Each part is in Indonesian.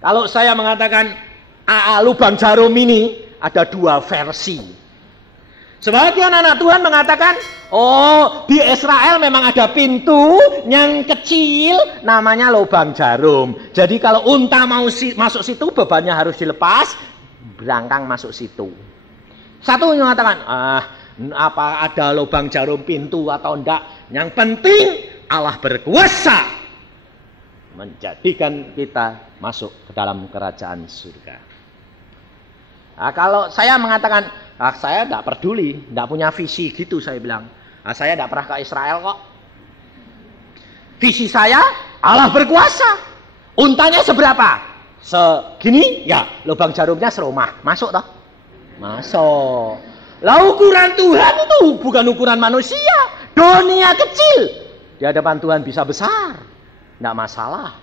Kalau saya mengatakan lubang jarum ini ada dua versi. Sebagian anak Tuhan mengatakan, oh di Israel memang ada pintu yang kecil namanya lubang jarum. Jadi kalau unta mau masuk situ bebannya harus dilepas, berangkang masuk situ. Satu mengatakan, apa ada lubang jarum pintu atau enggak. Yang penting Allah berkuasa menjadikan kita masuk ke dalam kerajaan surga. Nah, kalau saya mengatakan, saya tidak peduli, tidak punya visi gitu, saya bilang. Saya tidak pernah ke Israel kok. Visi saya, Allah berkuasa. Untanya seberapa? Segini, ya lubang jarumnya serumah. Masuk toh? Masuk. Lah ukuran Tuhan itu bukan ukuran manusia. Dunia kecil. Di hadapan Tuhan bisa besar. Tidak masalah.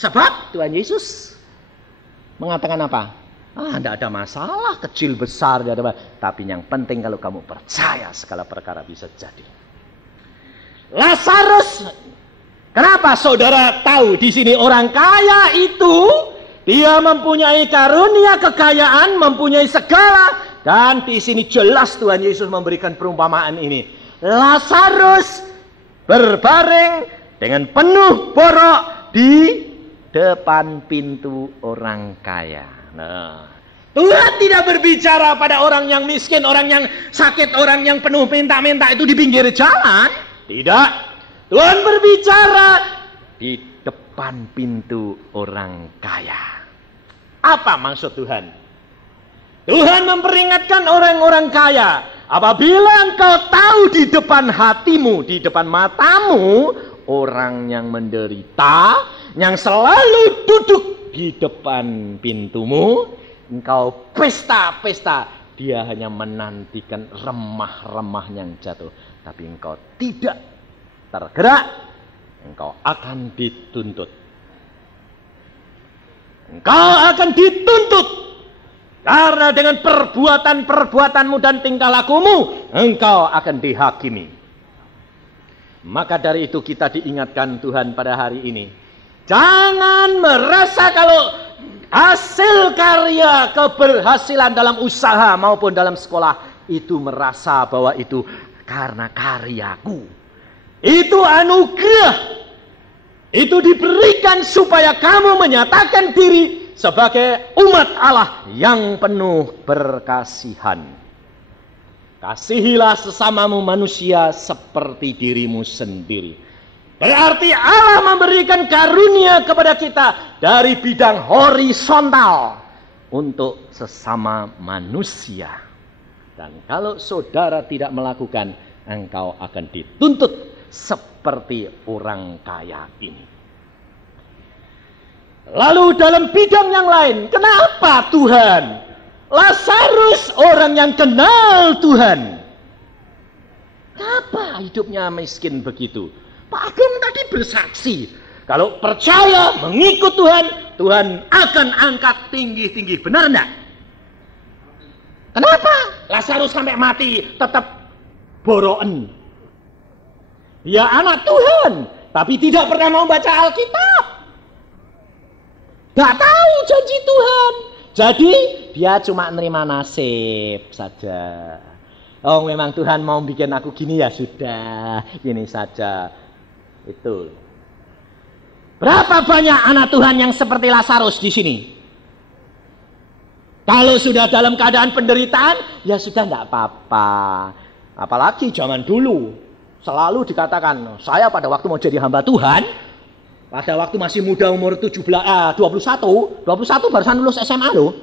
Sebab Tuhan Yesus mengatakan apa? Tidak ada masalah kecil besar, tapi yang penting kalau kamu percaya segala perkara bisa jadi. Lazarus, kenapa saudara tahu di sini orang kaya itu dia mempunyai karunia kekayaan, mempunyai segala, dan di sini jelas Tuhan Yesus memberikan perumpamaan ini. Lazarus berbaring dengan penuh borok di depan pintu orang kaya. Nah, Tuhan tidak berbicara pada orang yang miskin, orang yang sakit, orang yang penuh minta-minta itu di pinggir jalan. Tidak. Tuhan berbicara di depan pintu orang kaya. Apa maksud Tuhan? Tuhan memperingatkan orang-orang kaya. Apabila engkau tahu di depan hatimu, di depan matamu, orang yang menderita, yang selalu duduk di depan pintumu, engkau pesta-pesta, dia hanya menantikan remah-remah yang jatuh. Tapi engkau tidak tergerak, engkau akan dituntut. Engkau akan dituntut. Karena dengan perbuatan-perbuatanmu dan tingkah lakumu, engkau akan dihakimi. Maka dari itu kita diingatkan Tuhan pada hari ini. Jangan merasa kalau hasil karya keberhasilan dalam usaha maupun dalam sekolah itu merasa bahwa itu karena karyaku. Itu anugerah. Itu diberikan supaya kamu menyatakan diri sebagai umat Allah yang penuh berkasihan. Kasihilah sesamamu manusia seperti dirimu sendiri. Berarti Allah memberikan karunia kepada kita dari bidang horizontal untuk sesama manusia. Dan kalau saudara tidak melakukan, engkau akan dituntut seperti orang kaya ini. Lalu dalam bidang yang lain, kenapa Tuhan? Lazarus orang yang kenal Tuhan. Kenapa hidupnya miskin begitu? Pak Agung tadi bersaksi, kalau percaya mengikut Tuhan, Tuhan akan angkat tinggi-tinggi. Benar enggak? Kenapa Lazarus sampai mati tetap boroen? Dia anak Tuhan, tapi tidak pernah mau baca Alkitab. Gak tahu janji Tuhan. Jadi dia cuma nerima nasib saja. Oh memang Tuhan mau bikin aku gini ya sudah, gini saja. Itu. Berapa banyak anak Tuhan yang seperti Lazarus di sini? Kalau sudah dalam keadaan penderitaan, ya sudah tidak apa-apa. Apalagi zaman dulu selalu dikatakan, saya pada waktu mau jadi hamba Tuhan, pada waktu masih muda umur 21 barusan lulus SMA loh.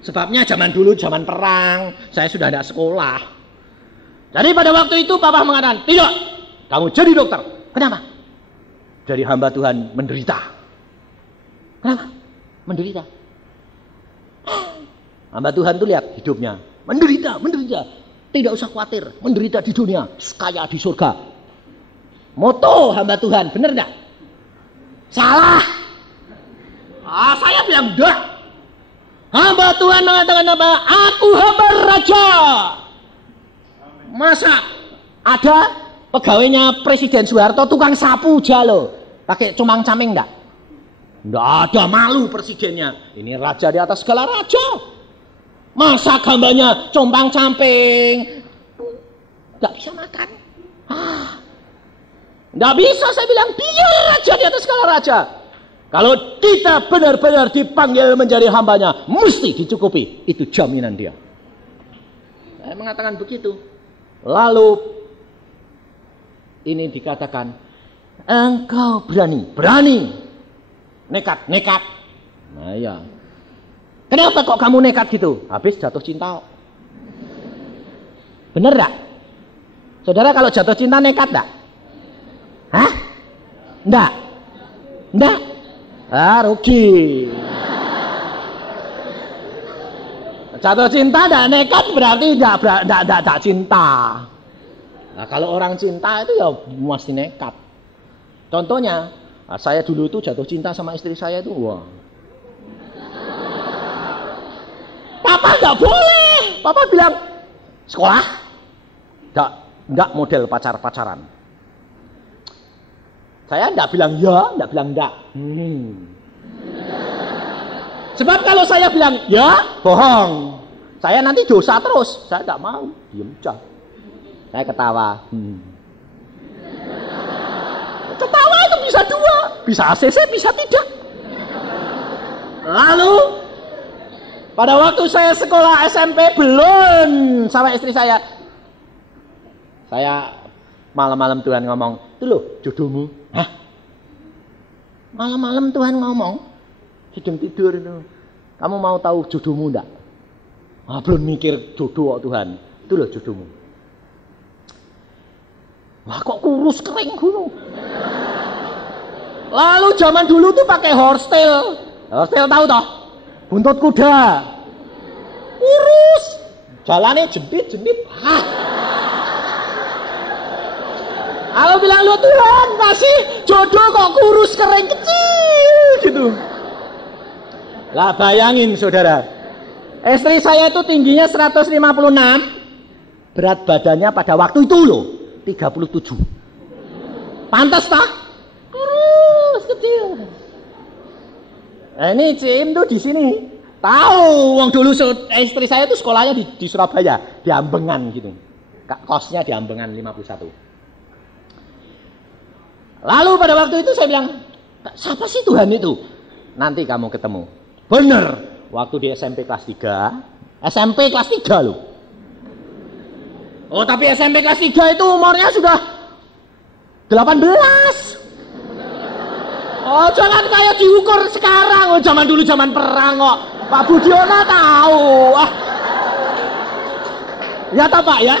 Sebabnya zaman dulu zaman perang, saya sudah tidak sekolah. Jadi pada waktu itu papa mengatakan, tidak. Kamu jadi dokter. Kenapa? Jadi hamba Tuhan menderita. Kenapa? Menderita. Hamba Tuhan tuh lihat hidupnya. Menderita. Tidak usah khawatir. Menderita di dunia. Kaya di surga. Moto hamba Tuhan. Benar enggak? Salah. Saya bilang enggak. Hamba Tuhan mengatakan apa? Aku hamba raja. Masa ada pegawainya Presiden Soeharto tukang sapu jalo pakai comang-caming enggak? Nggak ada, malu presidennya. Ini raja di atas segala raja. Masa gambarnya compang-camping, nggak bisa makan. Nggak bisa, saya bilang, dia raja di atas segala raja. Kalau kita benar-benar dipanggil menjadi hambanya, mesti dicukupi. Itu jaminan dia. Saya mengatakan begitu. Lalu ini dikatakan, engkau berani, nekat. Nah ya, kenapa kok kamu nekat gitu? Habis jatuh cinta. Bener gak? Saudara kalau jatuh cinta nekat gak? Hah? Enggak. Rugi. Jatuh cinta enggak nekat berarti enggak cinta. Nah, kalau orang cinta itu ya mesti nekat. Contohnya, saya dulu itu jatuh cinta sama istri saya itu, wah. Papa enggak boleh. Papa bilang, sekolah? Enggak model pacaran. Saya enggak bilang ya, enggak bilang enggak. Sebab kalau saya bilang ya, bohong. Saya nanti dosa terus. Saya enggak mau, diam aja. Saya ketawa. Ketawa itu bisa dua, bisa ACC, bisa tidak. Lalu pada waktu saya sekolah SMP belum sama istri saya malam-malam Tuhan ngomong, itu loh jodohmu. Hah? Malam-malam Tuhan ngomong, sedang tidur itu. Kamu mau tahu jodohmu enggak? Belum mikir jodoh Tuhan. Itu loh jodohmu. Wah, kok kurus kering gunung. Lalu zaman dulu tuh pakai horsetail. Horsetail tahu toh? Buntut kuda. Kurus. Jalannya jendit. Kalau bilang, lu Tuhan kasih jodoh kok kurus kering kecil gitu. Lah bayangin saudara, istri saya itu tingginya 156, berat badannya pada waktu itu loh 37. Pantas tak? Kurus kecil. Nah, ini Cim tuh di sini tahu, wong dulu istri saya itu sekolahnya di Surabaya, di Ambengan gitu. Kosnya di Ambengan 51. Lalu pada waktu itu saya bilang, siapa sih Tuhan itu? Nanti kamu ketemu. Bener, waktu di SMP kelas 3. SMP kelas 3 loh. Oh, tapi SMP kelas 3 itu umurnya sudah 18. Oh, jangan kayak diukur sekarang. Oh, zaman dulu zaman perang kok. Pak Budiono tahu. Ya tak Pak ya?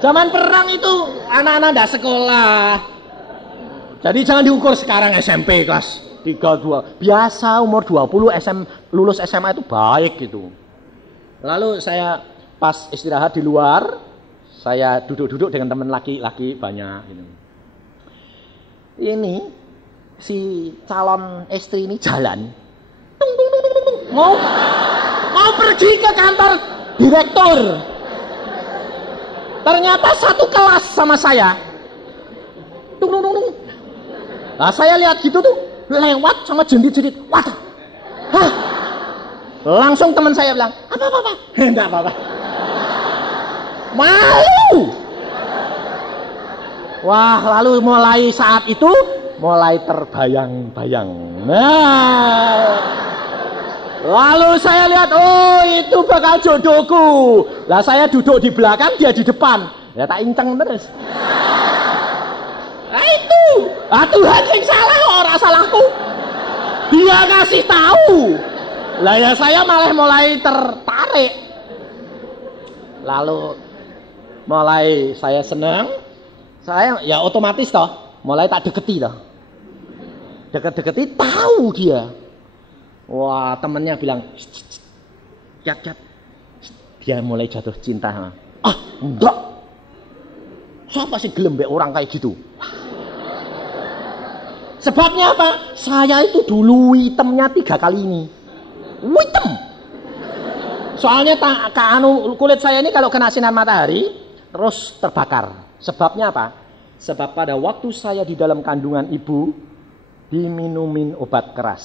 Zaman perang itu anak-anak enggak sekolah. Jadi jangan diukur sekarang SMP kelas 3, 2. Biasa umur 20 lulus SMA itu baik gitu. Lalu saya pas istirahat di luar, saya duduk-duduk dengan teman laki-laki banyak gitu. Ini si calon istri ini jalan. Mau pergi ke kantor direktur. Ternyata satu kelas sama saya. Nah, saya lihat gitu tuh, lewat sama jendit-jendit. Waduh. Hah. Langsung teman saya bilang, apa-apa? Enggak apa-apa. Malu. Wah, lalu mulai saat itu, mulai terbayang-bayang. Nah. Lalu saya lihat, oh itu bakal jodohku. Lah saya duduk di belakang, dia di depan. Ya tak inceng terus. Nah itu, Tuhan yang salah, orang salahku. Dia ngasih tahu. Lah ya saya malah mulai tertarik. Lalu mulai saya senang, saya ya otomatis toh, mulai tak deketi toh. Deket-deketi tahu dia. Wah, temennya bilang, Cat. Dia mulai jatuh cinta. Enggak. Siapa sih gelem mbek orang kayak gitu? Sebabnya apa? Saya itu dulu hitamnya 3 kali ini. Hitam. Soalnya kulit saya ini kalau kena sinar matahari terus terbakar. Sebabnya apa? Sebab pada waktu saya di dalam kandungan ibu, diminumin obat keras.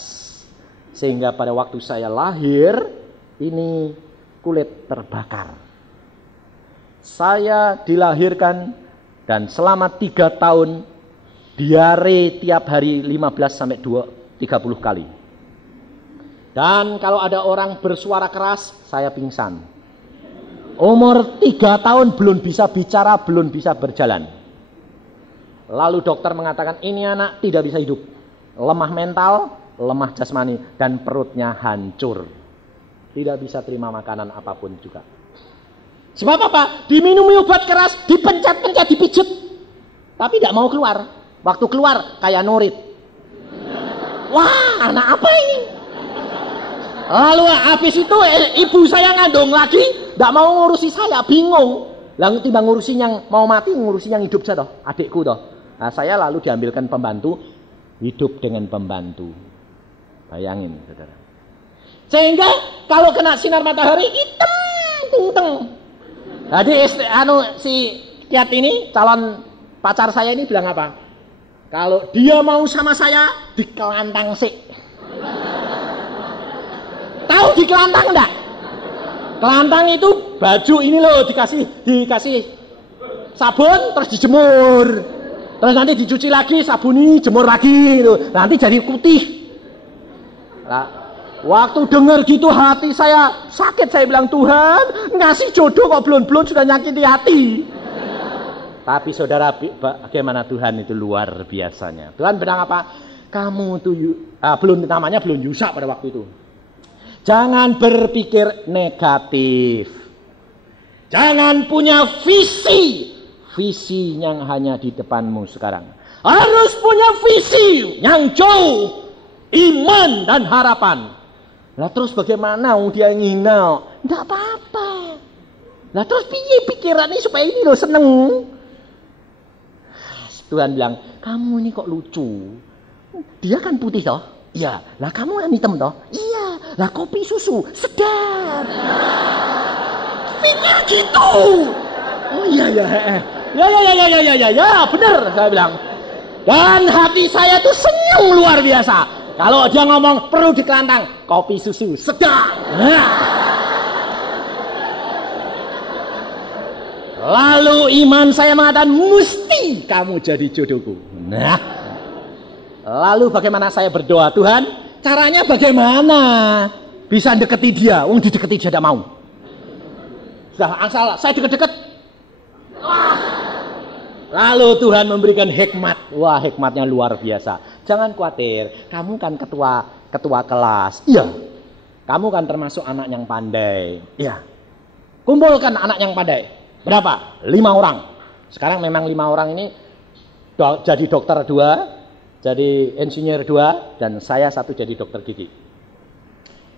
Sehingga pada waktu saya lahir, ini kulit terbakar. Saya dilahirkan dan selama 3 tahun diare tiap hari 15 sampai 30 kali. Dan kalau ada orang bersuara keras, saya pingsan. Umur 3 tahun belum bisa bicara, belum bisa berjalan. Lalu dokter mengatakan ini anak tidak bisa hidup. Lemah mental, lemah jasmani, dan perutnya hancur. Tidak bisa terima makanan apapun juga. Sebab apa? Diminumi obat keras, dipencet-pencet, dipijet. Tapi tidak mau keluar. Waktu keluar kayak norit. Wah, anak apa ini? Lalu habis itu ibu saya ngandung lagi, tidak mau ngurusi saya, bingung. Lalu tiba ngurusin yang mau mati, ngurusin yang hidup saja, adikku toh. Nah, saya lalu diambilkan pembantu, hidup dengan pembantu. Bayangin, saudara. Sehingga kalau kena sinar matahari hitam, tungteng. Jadi si Kiat ini, calon pacar saya ini bilang apa? Kalau dia mau sama saya, dikelantang sih. Tahu dikelantang enggak? Kelantang itu baju ini loh, dikasih sabun terus dijemur. Terus nanti dicuci lagi, sabuni, jemur lagi gitu. Nanti jadi putih. Nah, waktu dengar gitu hati saya sakit, saya bilang Tuhan ngasih jodoh kok belum sudah nyakiti hati. Tapi saudara, bagaimana Tuhan itu luar biasanya. Tuhan bilang apa? Kamu tuh namanya belum Yusa pada waktu itu. Jangan berpikir negatif. Jangan punya visi yang hanya di depanmu sekarang. Harus punya visi yang jauh, iman dan harapan. Lah terus bagaimana dia ngina? Enggak apa-apa. Lah terus piye pikirannya supaya ini lo seneng? Tuhan bilang, kamu ini kok lucu. Dia kan putih toh? Iya. Lah kamu yang hitam toh? Iya. Lah kopi susu sedap. Pikir gitu. Oh iya ya. Ya, benar saya bilang. Dan hati saya tuh senyum luar biasa. Kalau dia ngomong perlu dikelantang, kopi susu sedap. Lalu iman saya mengatakan mesti kamu jadi jodohku. Nah, lalu bagaimana saya berdoa, Tuhan? Caranya bagaimana bisa deketi dia? Wong dideketi dia tidak mau. Sudah asal saya deket-deket. Lalu Tuhan memberikan hikmat. Wah, hikmatnya luar biasa. Jangan khawatir, kamu kan ketua kelas. Iya. Kamu kan termasuk anak yang pandai. Iya. Kumpulkan anak yang pandai. Berapa? 5 orang. Sekarang memang 5 orang ini jadi dokter 2, jadi insinyur 2, dan saya 1 jadi dokter gigi.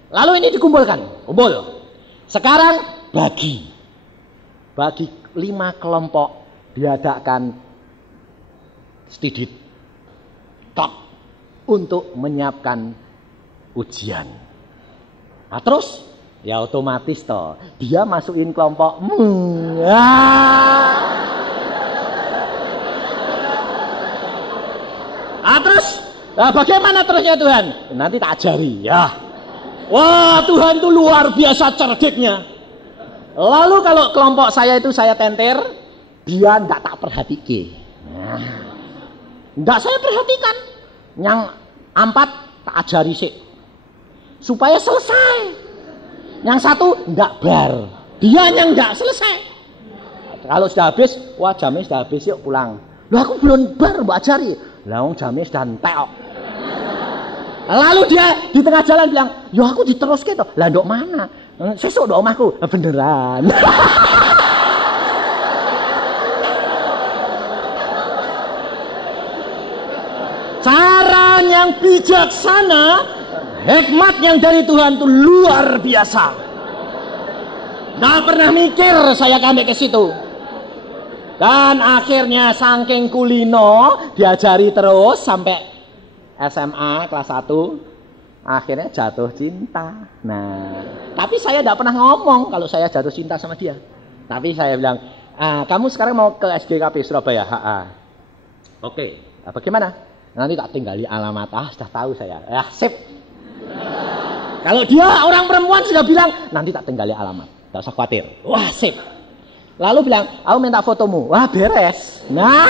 Lalu ini dikumpulkan. Kumpul. Sekarang bagi 5 kelompok. Diadakan study talk untuk menyiapkan ujian. Nah terus ya otomatis toh dia masukin kelompokmu. Terus bagaimana terusnya Tuhan? Nanti tak ajari ya. Wah, Tuhan itu luar biasa cerdiknya. Lalu kalau kelompok saya itu saya tenter, dia ndak tak perhatike. Ndak saya perhatikan. Yang 4 tak ajari sih. Supaya selesai. Yang 1 ndak bar. Dia yang ndak selesai. Kalau sudah habis, wah jamnya sudah habis yuk pulang. Loh aku belum bar mbak ajari. Lah wong jamnya sudah entek. Lalu dia di tengah jalan bilang, "Yo aku diteruske to." Lah ndok mana? Sesuk ndok omahku. Beneran. Cara yang bijaksana, hikmat yang dari Tuhan itu luar biasa. Nggak pernah mikir saya sampai ke situ. Dan akhirnya saking kulino diajari terus sampai SMA kelas 1. Akhirnya jatuh cinta. Nah, tapi saya tidak pernah ngomong kalau saya jatuh cinta sama dia. Tapi saya bilang, kamu sekarang mau ke SGKP Surabaya? Oke, bagaimana? Nanti tak tinggali alamat. Sudah tahu saya. Ya, sip. Kalau dia orang perempuan sudah bilang, nanti tak tinggali alamat. Tak usah khawatir. Wah, sip. Lalu bilang, aku minta fotomu. Wah, beres. Nah,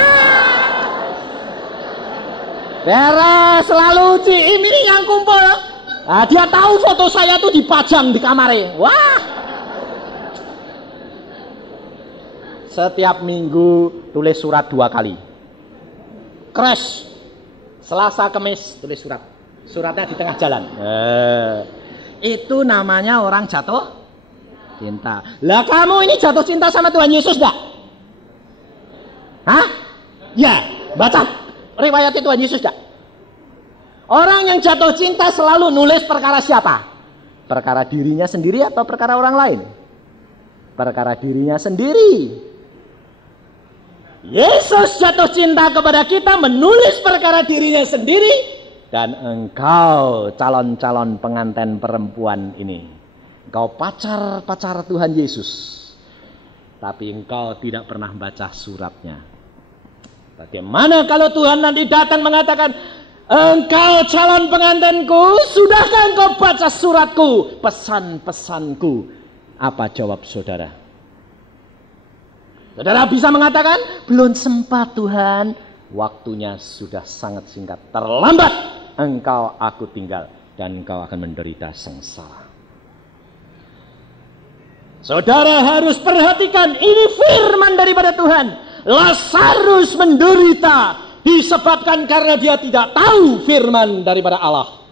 beres. Lalu ini yang kumpul. Nah, dia tahu foto saya tuh dipajang di kamarnya. Wah. Setiap minggu tulis surat 2 kali. Crash. Selasa, Kamis tulis surat. Suratnya di tengah jalan. Itu namanya orang jatuh cinta. Lah kamu ini jatuh cinta sama Tuhan Yesus enggak? Hah? Ya, baca riwayat Tuhan Yesus enggak? Orang yang jatuh cinta selalu nulis perkara siapa? Perkara dirinya sendiri atau perkara orang lain? Perkara dirinya sendiri. Yesus jatuh cinta kepada kita menulis perkara dirinya sendiri. Dan engkau calon-calon pengantin perempuan ini, engkau pacar Tuhan Yesus, tapi engkau tidak pernah baca suratnya. Bagaimana kalau Tuhan nanti datang mengatakan, engkau calon pengantinku, sudahkah engkau baca suratku, pesan-pesanku? Apa jawab saudara? Saudara bisa mengatakan, belum sempat Tuhan, waktunya sudah sangat singkat, terlambat. Engkau aku tinggal dan engkau akan menderita sengsara. Saudara harus perhatikan, ini firman daripada Tuhan. Lazarus menderita disebabkan karena dia tidak tahu firman daripada Allah.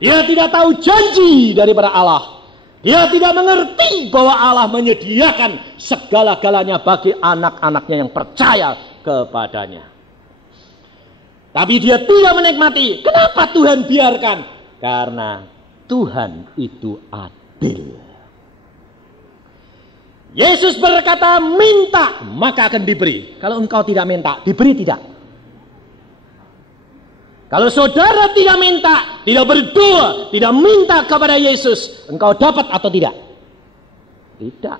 Dia tidak tahu janji daripada Allah. Dia tidak mengerti bahwa Allah menyediakan segala-galanya bagi anak-anaknya yang percaya kepadanya. Tapi dia tidak menikmati. Kenapa Tuhan biarkan? Karena Tuhan itu adil. Yesus berkata, minta maka akan diberi. Kalau engkau tidak minta, diberi tidak. Kalau saudara tidak minta, tidak berdoa, tidak minta kepada Yesus, engkau dapat atau tidak? Tidak.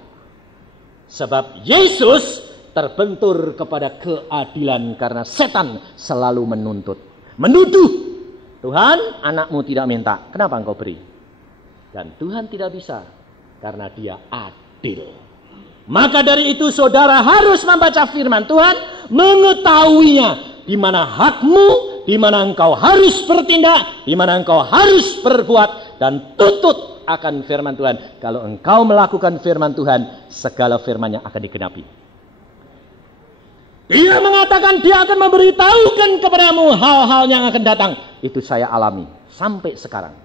Sebab Yesus terbentur kepada keadilan karena setan selalu menuduh. Tuhan, anakmu tidak minta, kenapa engkau beri? Dan Tuhan tidak bisa karena dia adil. Maka dari itu saudara harus membaca firman Tuhan, mengetahuinya di mana hakmu, di mana engkau harus bertindak, di mana engkau harus berbuat, dan tuntut akan firman Tuhan. Kalau engkau melakukan firman Tuhan, segala firman-Nya akan digenapi. Dia mengatakan dia akan memberitahukan kepadamu hal-hal yang akan datang. Itu saya alami sampai sekarang.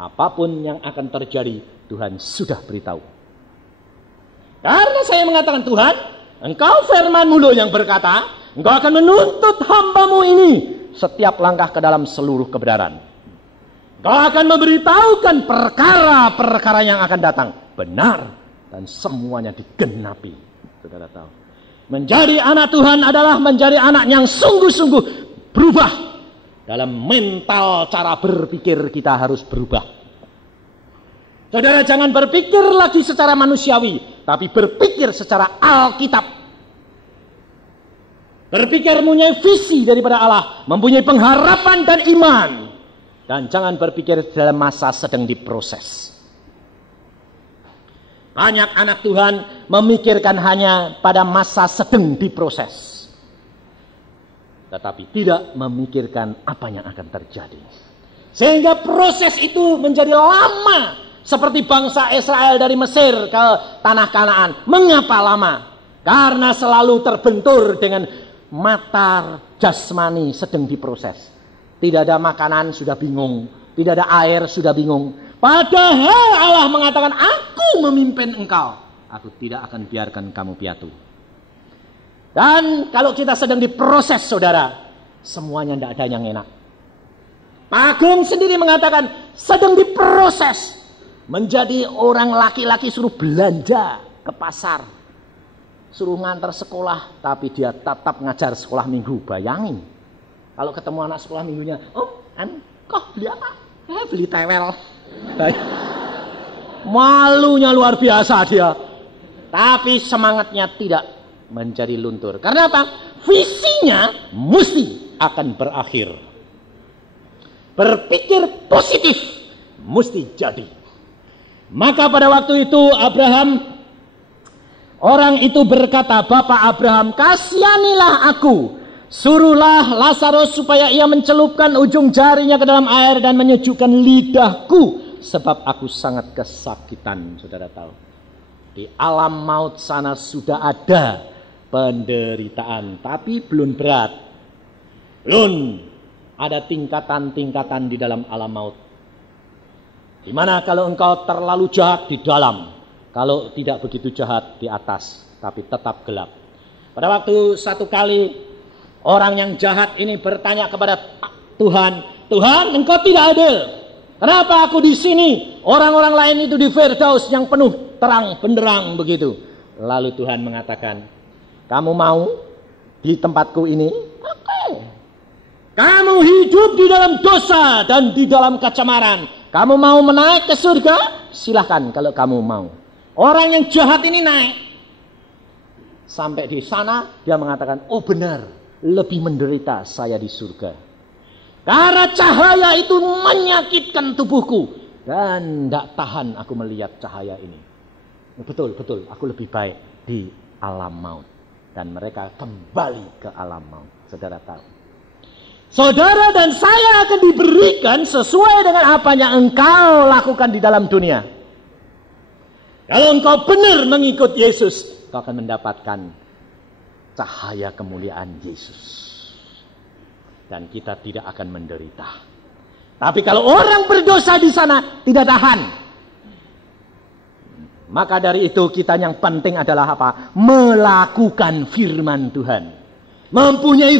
Apapun yang akan terjadi, Tuhan sudah beritahu. Karena saya mengatakan, Tuhan, engkau firman-Mu loh yang berkata, engkau akan menuntut hamba-Mu ini setiap langkah ke dalam seluruh kebenaran. Engkau akan memberitahukan perkara-perkara yang akan datang. Benar. Dan semuanya digenapi. Saudara tahu. Menjadi anak Tuhan adalah menjadi anak yang sungguh-sungguh berubah. Dalam mental cara berpikir kita harus berubah. Saudara jangan berpikir lagi secara manusiawi, tapi berpikir secara Alkitab. Berpikir mempunyai visi daripada Allah, mempunyai pengharapan dan iman. Dan jangan berpikir dalam masa sedang diproses. Banyak anak Tuhan memikirkan hanya pada masa sedang diproses. Tetapi tidak memikirkan apa yang akan terjadi. Sehingga proses itu menjadi lama. Seperti bangsa Israel dari Mesir ke tanah Kanaan. Mengapa lama? Karena selalu terbentur dengan mata jasmani sedang diproses. Tidak ada makanan sudah bingung. Tidak ada air sudah bingung. Padahal Allah mengatakan, aku memimpin engkau. Aku tidak akan biarkan kamu piatu. Dan kalau kita sedang diproses, saudara, semuanya tidak ada yang enak. Pak Agung sendiri mengatakan, sedang diproses. Menjadi orang laki-laki suruh belanja ke pasar. Suruh ngantar sekolah, tapi dia tetap ngajar sekolah minggu. Bayangin. Kalau ketemu anak sekolah minggunya, kok beli apa? Beli tewel. Malunya luar biasa dia. Tapi semangatnya tidak menjadi luntur. Karena apa? Visinya mesti akan berakhir. Berpikir positif mesti jadi. Maka pada waktu itu orang itu berkata, Bapak Abraham, kasihanilah aku. Suruhlah Lazarus supaya ia mencelupkan ujung jarinya ke dalam air dan menyejukkan lidahku. Sebab aku sangat kesakitan, saudara tahu. Di alam maut sana sudah ada penderitaan, tapi belum berat. Belum ada tingkatan-tingkatan di dalam alam maut. Dimana kalau engkau terlalu jahat di dalam, kalau tidak begitu jahat di atas, tapi tetap gelap. Pada waktu satu kali orang yang jahat ini bertanya kepada Tuhan, Tuhan, engkau tidak adil. Kenapa aku di sini? Orang-orang lain itu di Firdaus yang penuh terang benderang begitu. Lalu Tuhan mengatakan, kamu mau di tempatku ini? Oke. Kamu hidup di dalam dosa dan di dalam kecemaran. Kamu mau menaik ke surga? Silahkan kalau kamu mau. Orang yang jahat ini naik. Sampai di sana dia mengatakan, oh benar, lebih menderita saya di surga. Karena cahaya itu menyakitkan tubuhku. Dan tidak tahan aku melihat cahaya ini. Betul, aku lebih baik di alam maut. Dan mereka kembali ke alam maut. Saudara tahu. Saudara dan saya akan diberikan sesuai dengan apa yang engkau lakukan di dalam dunia. Kalau engkau benar mengikut Yesus, engkau akan mendapatkan cahaya kemuliaan Yesus. Dan kita tidak akan menderita. Tapi kalau orang berdosa di sana tidak tahan. Maka dari itu kita yang penting adalah apa? Melakukan firman Tuhan. Mempunyai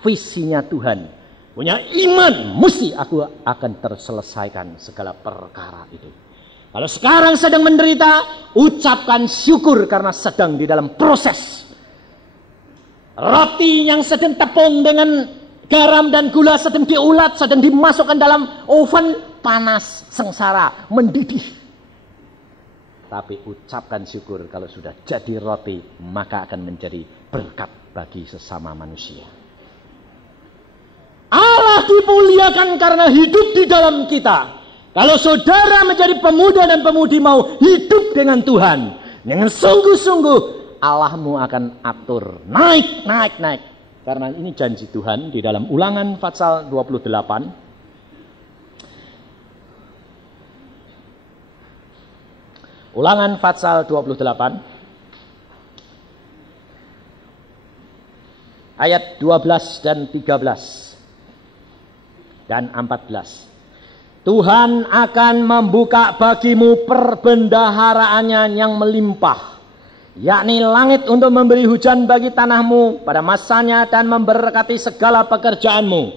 visinya Tuhan. Punya iman, mesti aku akan terselesaikan segala perkara itu. Kalau sekarang sedang menderita, ucapkan syukur karena sedang di dalam proses. Roti yang sedang tepung dengan garam dan gula sedang diulat, sedang dimasukkan dalam oven, panas, sengsara, mendidih. Tapi ucapkan syukur kalau sudah jadi roti, maka akan menjadi berkat bagi sesama manusia. Allah dimuliakan karena hidup di dalam kita. Kalau saudara menjadi pemuda dan pemudi mau hidup dengan Tuhan, dengan sungguh-sungguh, Allahmu akan atur. Naik. Karena ini janji Tuhan di dalam Ulangan pasal 28. Ulangan pasal 28. Ayat 12 dan 13. Dan 14. Tuhan akan membuka bagimu perbendaharaannya yang melimpah, yakni langit untuk memberi hujan bagi tanahmu pada masanya dan memberkati segala pekerjaanmu,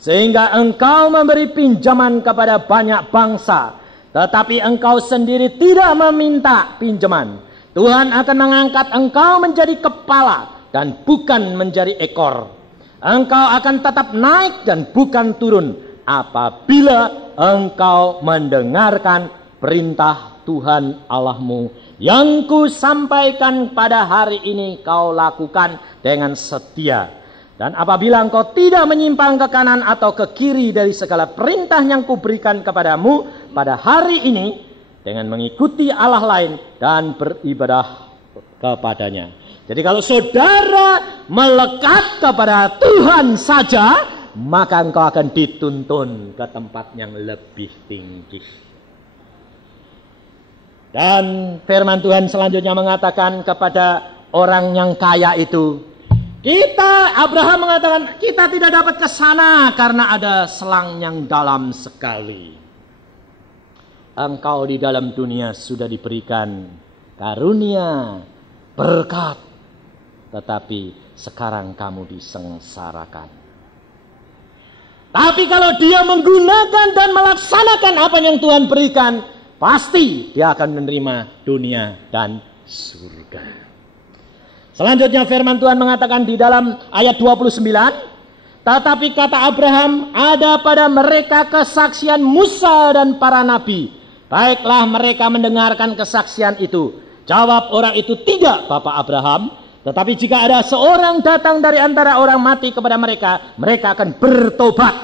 sehingga engkau memberi pinjaman kepada banyak bangsa, tetapi engkau sendiri tidak meminta pinjaman. Tuhan akan mengangkat engkau menjadi kepala dan bukan menjadi ekor. Engkau akan tetap naik dan bukan turun apabila engkau mendengarkan perintah Tuhan Allahmu yang ku sampaikan pada hari ini kau lakukan dengan setia. Dan apabila engkau tidak menyimpang ke kanan atau ke kiri dari segala perintah yang kuberikan kepadamu pada hari ini dengan mengikuti Allah lain dan beribadah kepadanya. Jadi kalau saudara melekat kepada Tuhan saja, maka engkau akan dituntun ke tempat yang lebih tinggi. Dan firman Tuhan selanjutnya mengatakan kepada orang yang kaya itu, Abraham mengatakan, kita tidak dapat ke sana karena ada selang yang dalam sekali. Engkau di dalam dunia sudah diberikan karunia, berkat. Tetapi sekarang kamu disengsarakan. Tapi kalau dia menggunakan dan melaksanakan apa yang Tuhan berikan, pasti dia akan menerima dunia dan surga. Selanjutnya firman Tuhan mengatakan di dalam ayat 29, tetapi kata Abraham, ada pada mereka kesaksian Musa dan para nabi. Baiklah mereka mendengarkan kesaksian itu. Jawab orang itu, tidak Bapak Abraham. Tetapi jika ada seorang datang dari antara orang mati kepada mereka, mereka akan bertobat.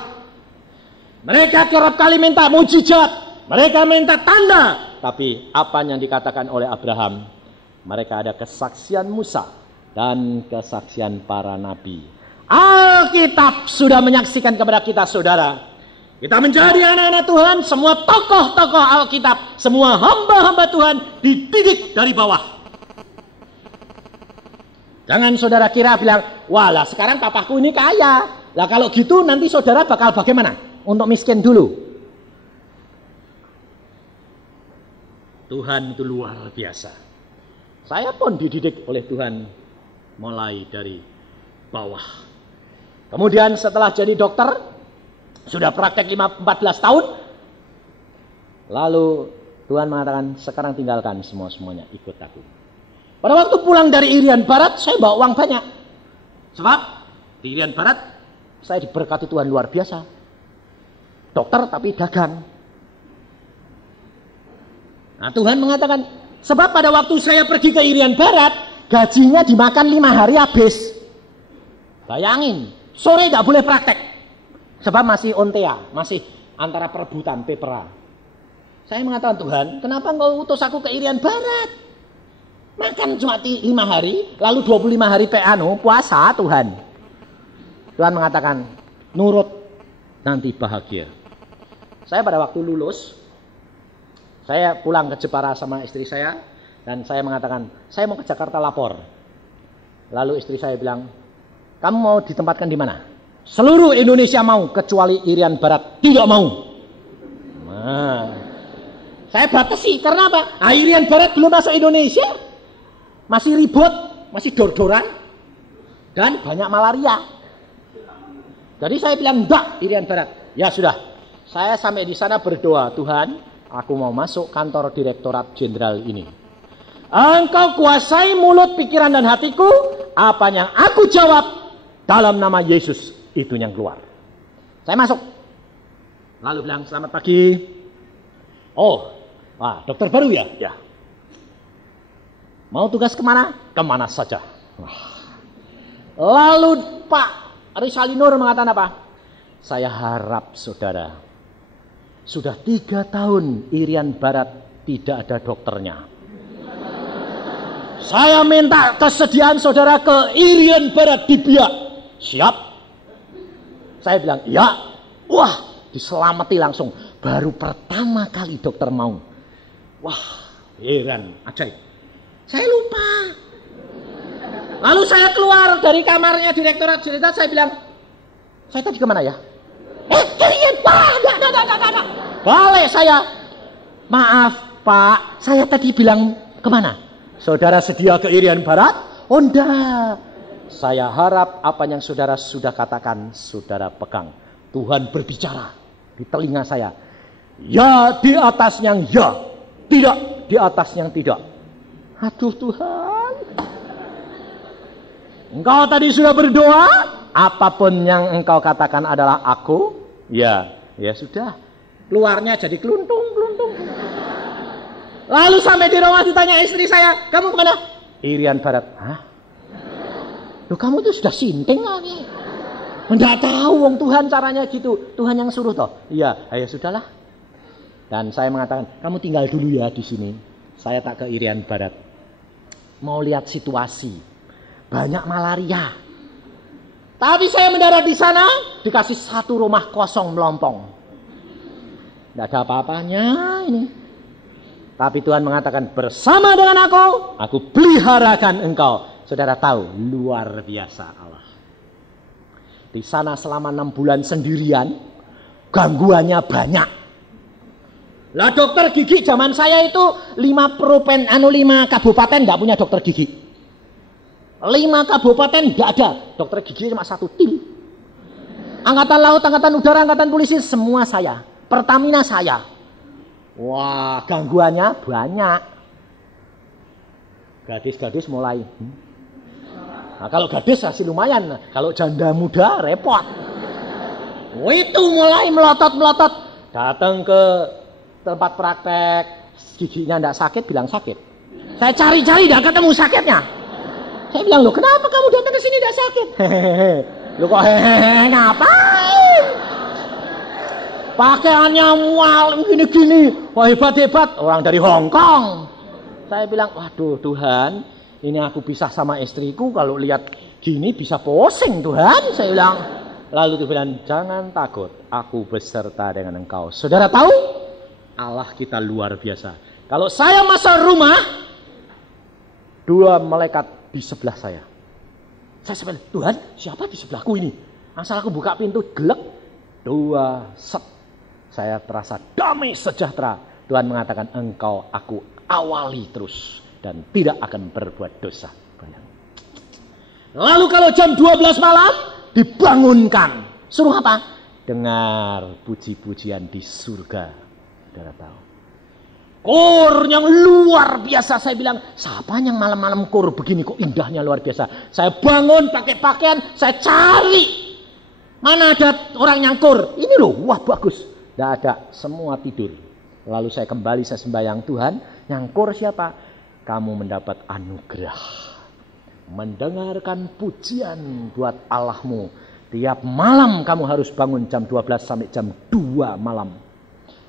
Mereka kerap kali minta mujizat, mereka minta tanda. Tapi apa yang dikatakan oleh Abraham? Mereka ada kesaksian Musa dan kesaksian para nabi. Alkitab sudah menyaksikan kepada kita, saudara. Kita menjadi anak-anak Tuhan, semua tokoh-tokoh Alkitab, semua hamba-hamba Tuhan dididik dari bawah. Jangan saudara kira bilang, wah lah sekarang papaku ini kaya. Lah kalau gitu nanti saudara bakal bagaimana? Untuk miskin dulu. Tuhan itu luar biasa. Saya pun dididik oleh Tuhan mulai dari bawah. Kemudian setelah jadi dokter, sudah praktek 14 tahun. Lalu Tuhan mengatakan, sekarang tinggalkan semuanya, ikut aku. Pada waktu pulang dari Irian Barat, saya bawa uang banyak. Sebab di Irian Barat, saya diberkati Tuhan luar biasa. Dokter tapi dagang. Nah Tuhan mengatakan, sebab pada waktu saya pergi ke Irian Barat, gajinya dimakan 5 hari habis. Bayangin, sore tidak boleh praktek. Sebab masih ontea, masih antara perebutan, pepera. Saya mengatakan, Tuhan, kenapa engkau utus aku ke Irian Barat? Makan cuma 5 hari, lalu 25 hari puasa Tuhan. Tuhan mengatakan, nurut, nanti bahagia. Saya pada waktu lulus, saya pulang ke Jepara sama istri saya, dan saya mengatakan, saya mau ke Jakarta lapor. Lalu istri saya bilang, kamu mau ditempatkan di mana? Seluruh Indonesia mau, kecuali Irian Barat tidak mau. Nah, saya batasi, karena apa? Irian Barat belum masuk Indonesia. Masih ribut, masih dor-doran, dan banyak malaria. Jadi saya bilang, enggak, Irian Barat. Ya sudah, saya sampai di sana berdoa, Tuhan, aku mau masuk kantor Direktorat Jenderal ini. Engkau kuasai mulut, pikiran, dan hatiku. Apa yang aku jawab, dalam nama Yesus, itu yang keluar. Saya masuk. Lalu bilang, selamat pagi. Oh, wah, dokter baru ya? Ya. Mau tugas kemana? Kemana saja. Lalu Pak Risalinur mengatakan apa? Saya harap saudara, sudah 3 tahun Irian Barat tidak ada dokternya. Saya minta kesediaan saudara ke Irian Barat di Biak. Siap? Saya bilang, ya. Wah, diselamati langsung. Baru pertama kali dokter mau. Wah, heran, ajaib. Saya lupa. Lalu saya keluar dari kamarnya Direktorat Jenderal, saya bilang, saya tadi kemana ya? Irian Barat, enggak. Balik saya. Maaf Pak, saya tadi bilang kemana? Saudara sedia ke Irian Barat? Oh enggak. Saya harap apa yang saudara sudah katakan, saudara pegang. Tuhan berbicara di telinga saya. Ya di atas yang ya, tidak di atas yang tidak. Aduh Tuhan, engkau tadi sudah berdoa, apapun yang engkau katakan adalah aku, ya sudah, keluarnya jadi keluntung. Lalu sampai di rumah ditanya istri saya, kamu kemana? Irian Barat. Hah? Loh kamu itu sudah sinting lagi. Enggak tahu wong Tuhan caranya gitu, Tuhan yang suruh toh. Iya, ya sudahlah. Dan saya mengatakan, kamu tinggal dulu ya di sini. Saya tak ke Irian Barat. Mau lihat situasi, banyak malaria. Tapi saya mendarat di sana, dikasih 1 rumah kosong melompong. Tidak ada apa-apanya ini. Tapi Tuhan mengatakan, bersama dengan aku peliharakan engkau. Saudara tahu, luar biasa Allah. Di sana selama 6 bulan sendirian, gangguannya banyak. Lah dokter gigi zaman saya itu 5 kabupaten enggak punya dokter gigi. 5 kabupaten enggak ada. Dokter gigi cuma 1 tim. Angkatan Laut, Angkatan Udara, Angkatan Polisi semua saya. Pertamina saya. Wah, gangguannya banyak. Gadis-gadis mulai. Nah, kalau gadis masih lumayan. Kalau janda muda repot. Itu mulai melotot-melotot. Datang ke tempat praktek, giginya enggak sakit, bilang sakit. Saya cari-cari enggak ketemu sakitnya. Saya bilang, loh kenapa kamu datang ke sini tidak sakit? Hehehe. Loh kok hehehe ngapain? Pakaiannya mual gini-gini. Wah hebat-hebat. Orang dari Hong Kong. Saya bilang, waduh Tuhan, ini aku pisah sama istriku. Kalau lihat gini bisa pusing Tuhan. Saya bilang. Lalu Tuhan bilang, jangan takut. Aku beserta dengan engkau. Saudara tahu? Allah kita luar biasa. Kalau saya masuk rumah, 2 malaikat di sebelah saya. Saya bilang, Tuhan siapa di sebelahku ini? Asal aku buka pintu, gelek. 2 set. Saya terasa damai sejahtera. Tuhan mengatakan, engkau aku awali terus. Dan tidak akan berbuat dosa. Lalu kalau jam 12 malam, dibangunkan. Suruh apa? Dengar puji-pujian di surga. Saudara tahu. Kor yang luar biasa. Saya bilang, siapa yang malam-malam kor begini kok indahnya luar biasa. Saya bangun pakai pakaian, saya cari. Mana ada orang yang kor? Ini loh, wah bagus. Tidak ada, semua tidur. Lalu saya kembali, saya sembahyang, Tuhan, yang kor siapa? Kamu mendapat anugerah. Mendengarkan pujian buat Allahmu. Tiap malam kamu harus bangun jam 12 sampai jam 2 malam.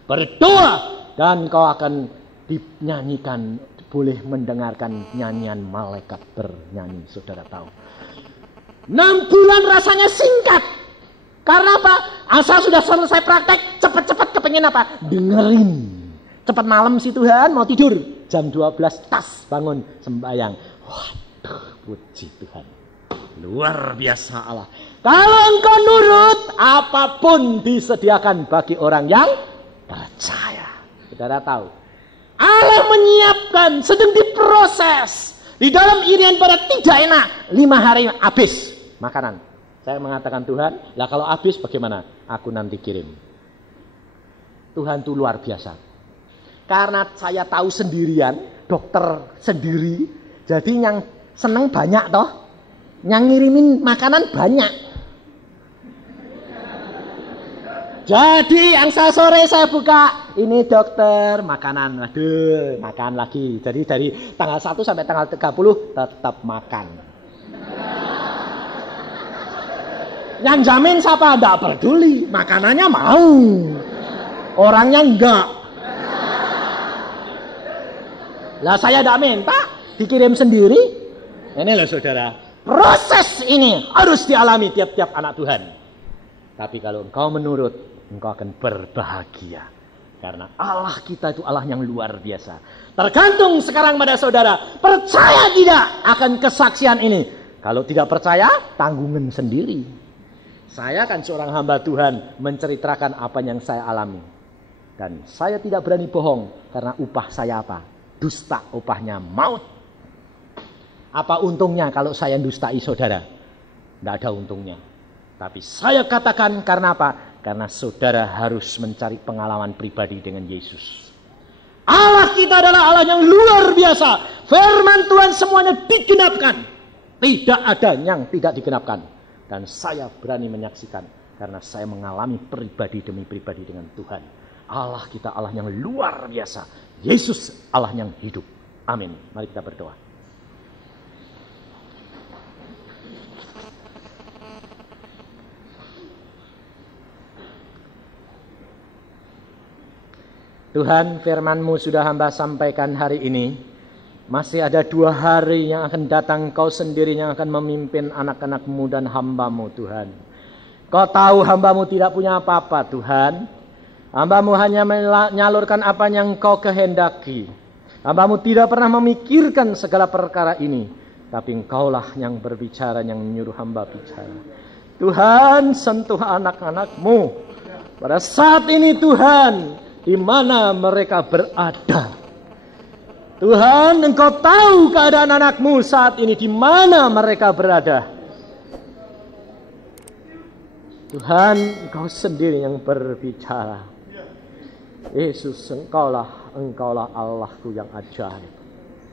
Berdoa dan kau akan dinyanyikan, boleh mendengarkan nyanyian malaikat bernyanyi. Saudara tahu. 6 bulan rasanya singkat. Karena apa? Asal sudah selesai praktek, cepat-cepat kepengen apa? Dengerin. Cepat malam sih Tuhan, mau tidur. Jam 12 tas bangun sembahyang. Waduh, puji Tuhan. Luar biasa Allah. Kalau engkau nurut, apapun disediakan bagi orang yang percaya. Saudara tahu. Allah menyiapkan, sedang diproses. Di dalam irian barat tidak enak. 5 hari habis makanan. Saya mengatakan Tuhan, lah kalau habis bagaimana? Aku nanti kirim. Tuhan itu luar biasa. Karena saya tahu sendirian, dokter sendiri, jadi yang seneng banyak toh. Yang ngirimin makanan banyak. Jadi yang sore saya buka, ini dokter makanan, aduh makan lagi. Jadi dari tanggal 1 sampai tanggal 30 tetap makan. Yang jamin siapa? Tidak peduli. Makanannya mau. Orangnya enggak. Lah saya tidak minta. Dikirim sendiri. Ini loh saudara. Proses ini harus dialami tiap-tiap anak Tuhan. Tapi kalau engkau menurut, engkau akan berbahagia. Karena Allah kita itu Allah yang luar biasa. Tergantung sekarang pada saudara. Percaya tidak akan kesaksian ini. Kalau tidak percaya, tanggungan sendiri. Saya kan seorang hamba Tuhan menceritakan apa yang saya alami. Dan saya tidak berani bohong. Karena upah saya apa? Dusta, upahnya maut. Apa untungnya kalau saya dustai saudara? Tidak ada untungnya. Tapi saya katakan karena apa? Karena saudara harus mencari pengalaman pribadi dengan Yesus. Allah kita adalah Allah yang luar biasa. Firman Tuhan semuanya digenapkan. Tidak ada yang tidak digenapkan. Dan saya berani menyaksikan. Karena saya mengalami pribadi demi pribadi dengan Tuhan. Allah kita Allah yang luar biasa. Yesus Allah yang hidup. Amin. Mari kita berdoa. Tuhan, firman-Mu sudah hamba sampaikan hari ini. Masih ada 2 hari yang akan datang, Kau sendiri yang akan memimpin anak-anak-Mu dan hamba-Mu Tuhan. Kau tahu hamba-Mu tidak punya apa-apa Tuhan. Hamba-Mu hanya menyalurkan apa yang Kau kehendaki. Hamba-Mu tidak pernah memikirkan segala perkara ini. Tapi Engkaulah yang berbicara, yang menyuruh hamba bicara. Tuhan, sentuh anak-anak-Mu. Pada saat ini Tuhan, di mana mereka berada. Tuhan, Engkau tahu keadaan anak-Mu saat ini, di mana mereka berada. Tuhan, Engkau sendiri yang berbicara. Yesus, Engkaulah Allahku yang ajaib.